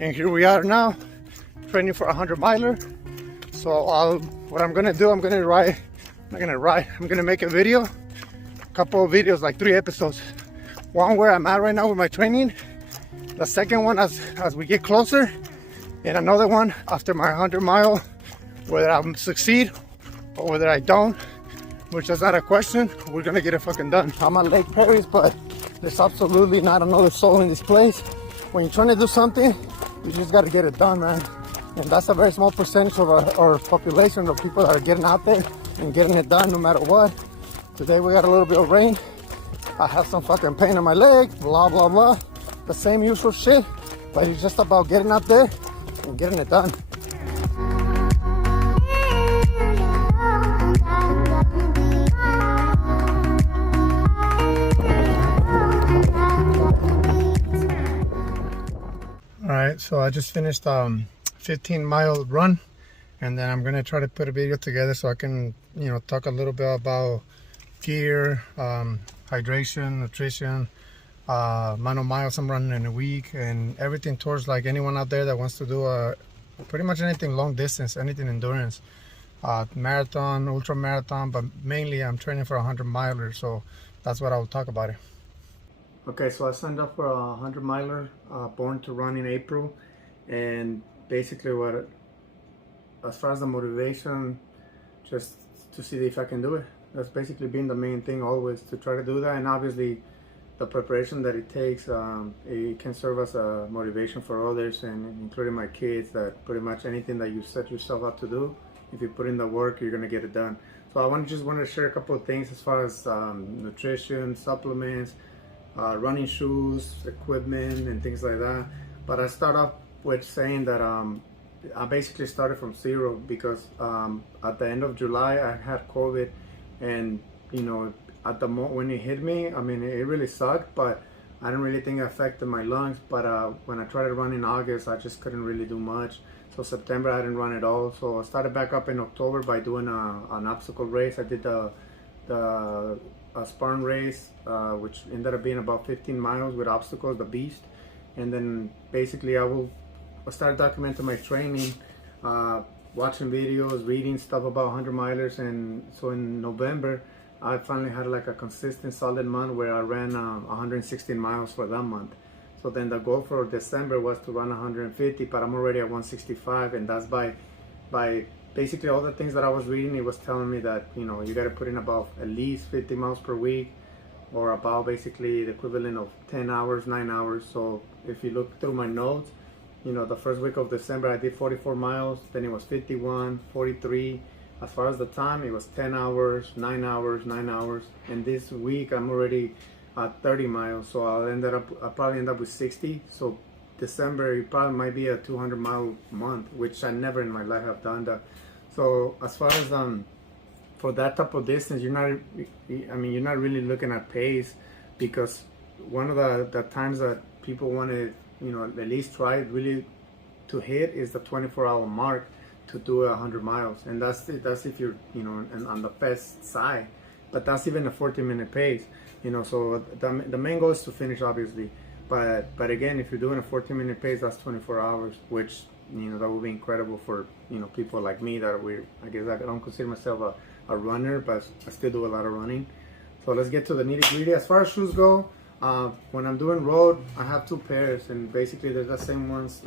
And here we are now, training for a 100-miler. So what I'm gonna do, I'm gonna make a video, a couple of videos, like 3 episodes. One where I'm at right now with my training, the second one as we get closer, and another one after my 100-mile, whether I succeed or whether I don't, which is not a question. We're gonna get it fucking done. I'm at Lake Perry's, but there's absolutely not another soul in this place. When you're trying to do something, you just gotta get it done, man. And that's a very small percentage of our population of people that are getting out there and getting it done no matter what. Today we got a little bit of rain. I have some fucking pain in my leg, blah, blah, blah. The same usual shit, but it's just about getting out there and getting it done. All right, so I just finished 15-mile run, and then I'm gonna try to put a video together so I can, talk a little bit about gear, hydration, nutrition, amount of miles I'm running in a week, and everything towards like anyone out there that wants to do pretty much anything long distance, anything endurance, marathon, ultra marathon, but mainly I'm training for a 100-miler, so that's what I will talk about it. Okay, so I signed up for a 100-miler, born to run in April, and basically as far as the motivation, just to see if I can do it. That's basically been the main thing always, to try to do that, and obviously the preparation that it takes, it can serve as a motivation for others, and including my kids, that pretty much anything that you set yourself up to do, if you put in the work, you're gonna get it done. So I just wanted to share a couple of things as far as nutrition, supplements, running shoes, equipment, and things like that. But I start off with saying that I basically started from zero because at the end of July I had COVID, and at the moment when it hit me, I mean, it really sucked, but I didn't really think it affected my lungs. But when I tried to run in August, I just couldn't really do much. So September I didn't run at all. So I started back up in October by doing an obstacle race. I did a Spartan race, which ended up being about 15 miles with obstacles, the Beast. And then basically I start documenting my training, watching videos, reading stuff about 100-milers. And so in November, I finally had like a consistent solid month where I ran 116 miles for that month. So then the goal for December was to run 150, but I'm already at 165, and that's by basically all the things that I was reading. It was telling me that you got to put in about at least 50 miles per week, or about basically the equivalent of 10 hours, 9 hours. So if you look through my notes, the first week of December I did 44 miles, then it was 51, 43. As far as the time, it was 10 hours, 9 hours, 9 hours. And this week I'm already at 30 miles, so I'll probably end up with 60. So December, it probably might be a 200-mile month, which I never in my life have done that. So as far as for that type of distance, you're not really looking at pace, because one of the times that people want to at least try really to hit is the 24-hour mark to do 100 miles, and that's if you're on the fast side, but that's even a 40-minute pace. So the main goal is to finish, obviously. But again, if you're doing a 14-minute pace, that's 24 hours, which that would be incredible for people like me that I guess I don't consider myself a runner, but I still do a lot of running. So let's get to the nitty-gritty. As far as shoes go, when I'm doing road, I have 2 pairs, and basically they're the same ones,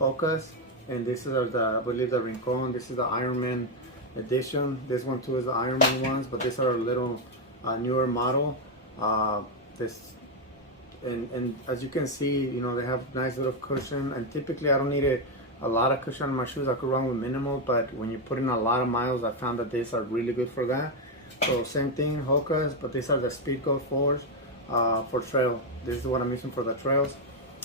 Hoka's, and this is I believe the Rincon. This is the Ironman edition. This one too is the Ironman ones, but these are a little newer model. And as you can see, they have nice little cushion, and typically I don't need a lot of cushion on my shoes. I could run with minimal, but when you put in a lot of miles, I found that these are really good for that. So same thing, Hoka's, but these are the Speedgoat 4s for trail. This is what I'm using for the trails.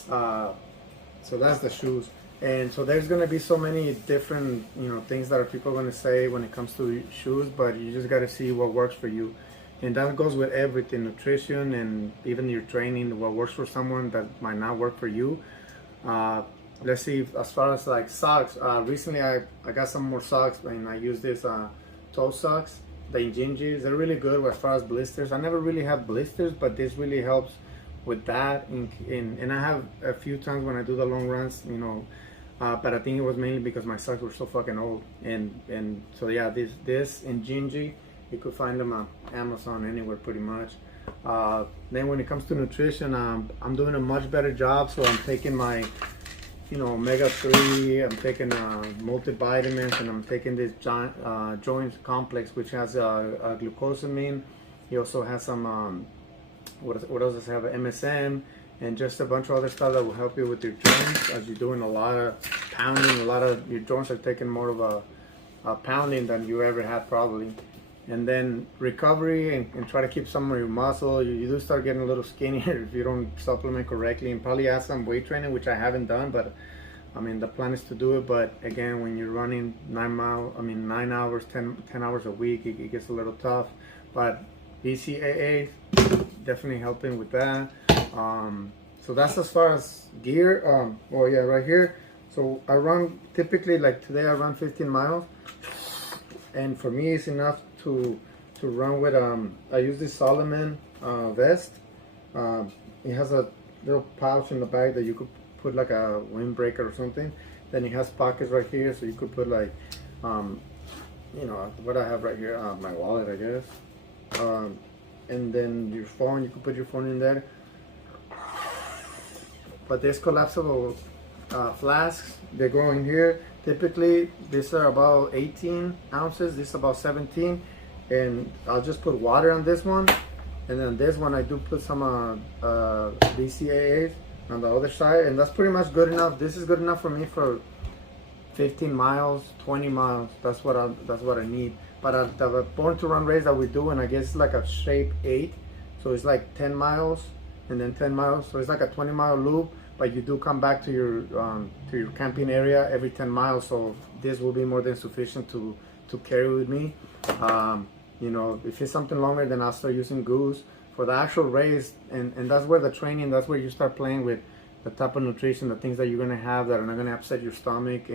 So that's the shoes. And so there's going to be so many different things that people are going to say when it comes to shoes, but you just got to see what works for you. And that goes with everything, nutrition, and even your training. What works for someone that might not work for you. Let's see, as far as like socks, recently I got some more socks, and I use this toe socks, the Injinjis. They're really good as far as blisters. I never really have blisters, but this really helps with that, and I have a few times when I do the long runs, you know, but I think it was mainly because my socks were so fucking old, and so yeah, this in Gingy, you could find them on Amazon, anywhere pretty much. Then when it comes to nutrition, I'm doing a much better job, so I'm taking my, you know, omega-3, I'm taking multivitamins, and I'm taking this joint complex, which has a glucosamine. He also has some, what else does it have? MSM, and just a bunch of other stuff that will help you with your joints as you're doing a lot of pounding. A lot of your joints are taking more of a pounding than you ever had probably. And then recovery, and try to keep some of your muscle. You do start getting a little skinnier if you don't supplement correctly, and probably add some weight training, which I haven't done, but I mean the plan is to do it. But again, when you're running 9 hours, 10 hours a week, it gets a little tough. But BCAA definitely helping with that. So that's as far as gear. Well, yeah, right here. So I run typically, like today I run 15 miles, and for me it's enough to run with. I use this Salomon vest. It has a little pouch in the back that you could put like a windbreaker or something. Then it has pockets right here, so you could put like, you know, what I have right here, my wallet, I guess. And then your phone, you could put your phone in there. But there's collapsible flasks, they go in here. Typically these are about 18 ounces, this is about 17, and I'll just put water on this one, and then this one I do put some BCAAs on the other side, and that's pretty much good enough. This is good enough for me for 15 miles, 20 miles. That's what I need. But the Born to Run race that we do, and I guess it's like a shape 8, so it's like 10 miles and then 10 miles, so it's like a 20-mile loop, but you do come back to your camping area every 10 miles, so this will be more than sufficient to carry with me. You know, if it's something longer, then I'll start using Goose for the actual race, and that's where the training, that's where you start playing with the type of nutrition, the things that you're gonna have that are not gonna upset your stomach,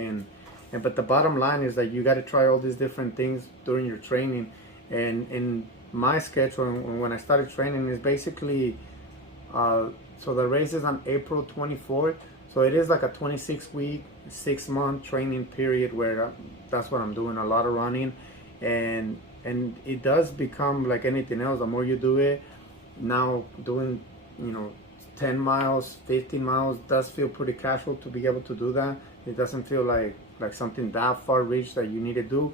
but the bottom line is that you got to try all these different things during your training. And in my schedule, when I started training, is basically so the race is on April 24th, so it is like a 26-week, 6-month training period where that's what I'm doing, a lot of running, and it does become like anything else. The more you do it, now doing, you know, 10 miles, 15 miles does feel pretty casual to be able to do that. It doesn't feel like something that far reached that you need to do.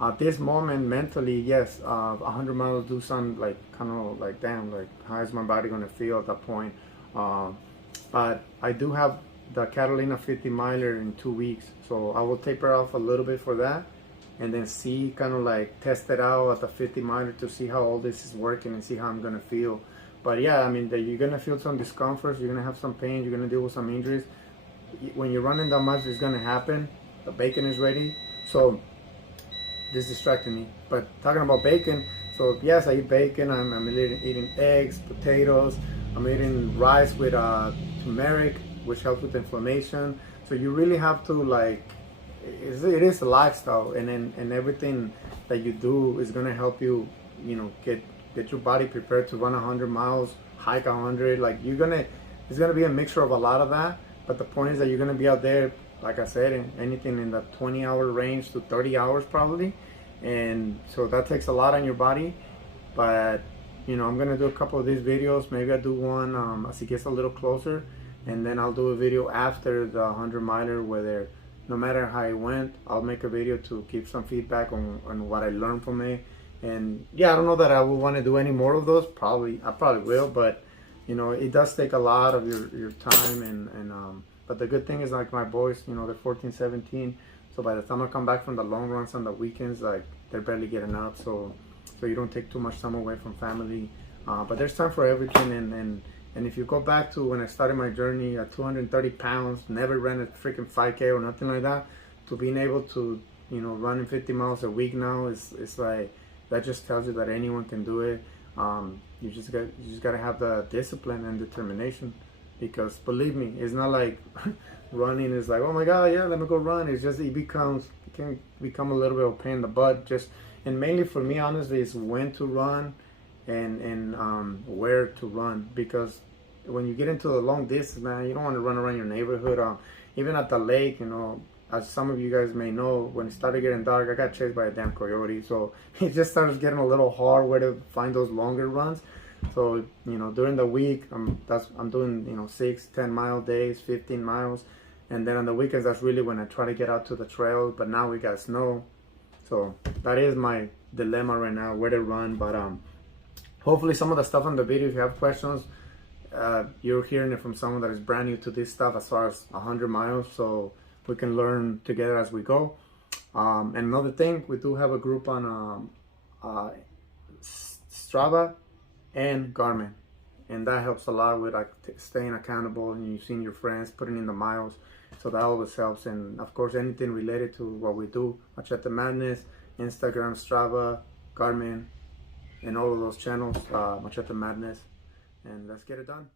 At this moment, mentally, yes, 100 miles do sound like kind of like, damn, like how is my body gonna feel at that point? But I do have the Catalina 50 miler in 2 weeks, so I will taper off a little bit for that, and then see, kind of like test it out at the 50 miler to see how all this is working and see how I'm gonna feel. But yeah, I mean, you're gonna feel some discomfort, you're gonna have some pain, you're gonna deal with some injuries. When you're running that much, it's gonna happen. The bacon is ready, so this distracted me. But talking about bacon, so yes, I eat bacon. I'm eating eggs, potatoes. I'm eating rice with turmeric, which helps with inflammation. So you really have to, like, it is a lifestyle, and everything that you do is gonna help you, you know, get your body prepared to run 100 miles, hike 100. Like it's gonna be a mixture of a lot of that. But the point is that you're gonna be out there, like I said, in anything in the 20-hour range to 30 hours probably, and so that takes a lot on your body. But you know, I'm gonna do a couple of these videos. Maybe I'll do one as it gets a little closer, and then I'll do a video after the 100 miler, where no matter how it went, I'll make a video to give some feedback on what I learned from it. And yeah, I don't know that I will want to do any more of those. I probably will, but you know, it does take a lot of your time, and but the good thing is, like, my boys, you know, they're 14, 17, so by the time I come back from the long runs on the weekends, like, they're barely getting up, so you don't take too much time away from family. But there's time for everything, and if you go back to when I started my journey at 230 pounds, never ran a freaking 5K or nothing like that, to being able to, you know, running 50 miles a week now, it's like, that just tells you that anyone can do it. You just got to have the discipline and determination, because believe me, it's not like running is like, oh my god, yeah, let me go run. It's just, it can become a little bit of a pain in the butt. Just, and mainly for me, honestly, is when to run and where to run, because when you get into the long distance, man, you don't want to run around your neighborhood. Even at the lake, you know, as some of you guys may know, when it started getting dark, I got chased by a damn coyote. So it just starts getting a little hard where to find those longer runs. So, you know, during the week, I'm doing, you know, 6-10 mile days, 15 miles. And then on the weekends, that's really when I try to get out to the trails. But now we got snow. So that is my dilemma right now, where to run. But hopefully some of the stuff on the video, if you have questions, you're hearing it from someone that is brand new to this stuff as far as 100 miles. So we can learn together as we go. And another thing, we do have a group on Strava and Garmin, and that helps a lot with like staying accountable, and you've seen your friends putting in the miles, so that always helps. And of course, anything related to what we do, Machete Madness, Instagram, Strava, Garmin, and all of those channels, Machete Madness, and let's get it done.